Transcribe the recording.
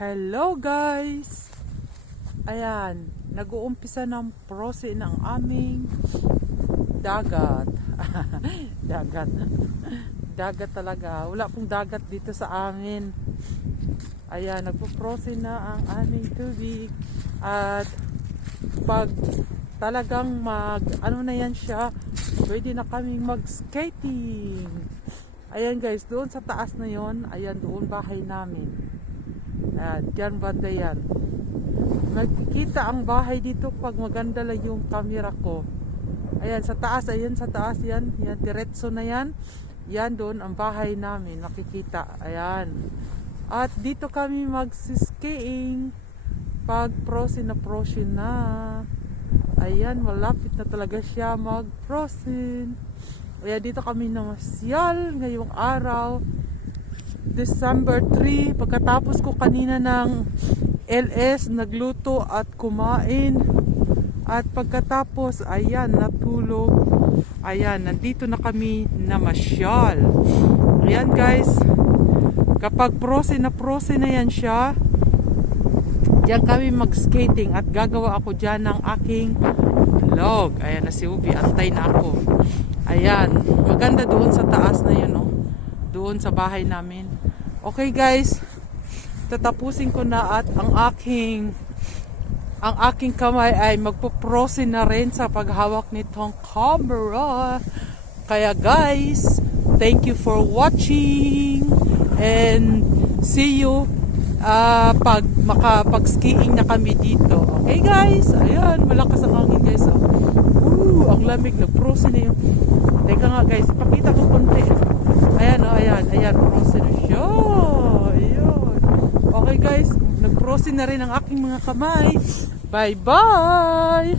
Hello guys! Ayan, nag-uumpisa ng prosi ng aming dagat. Dagat. Dagat talaga. Wala pong dagat dito sa amin. Ayan, nagpo-prosi na ang aming tubig. At pag talagang ano na yan siya, pwede na kaming mag-skating. Ayan guys, doon sa taas na yon, ayan doon bahay namin. Ayan, dyan banda yan. Nagkikita ang bahay dito pag maganda lang yung camera ko. Ayan, sa taas, ayan sa taas yan. Yan, diretso na yan. Yan doon ang bahay namin, nakikita. Ayan. At dito kami mag-skiing pag prosin na. Ayan, malapit na talaga siya mag-prosin. Kaya dito kami namasyal ngayong araw, December 3. Pagkatapos ko kanina ng LS, nagluto at kumain. At pagkatapos, ayan, natulog. Ayan, nandito na kami namasyal. Ayan guys, kapag prosin na yan siya, diyan kami mag-skating at gagawa ako dyan ng aking vlog. Ayan na si Ubi, antay na ako. Ayan, maganda doon sa taas na yun, oh. Doon sa bahay namin. Okay guys, tatapusin ko na at ang aking kamay ay magpo-prosin na rin sa paghawak nitong camera. Kaya guys, thank you for watching and see you pag makapag-skiing na kami dito. Okay guys, ayan, malakas ang hangin guys, oh. Ang lamig, nag-prosin na yun. Teka nga guys, ipakita ko konti. Ayan, oh, ayan, prosin na siya. Ayan. Okay guys, nag-prosin na rin ang aking mga kamay. Bye bye!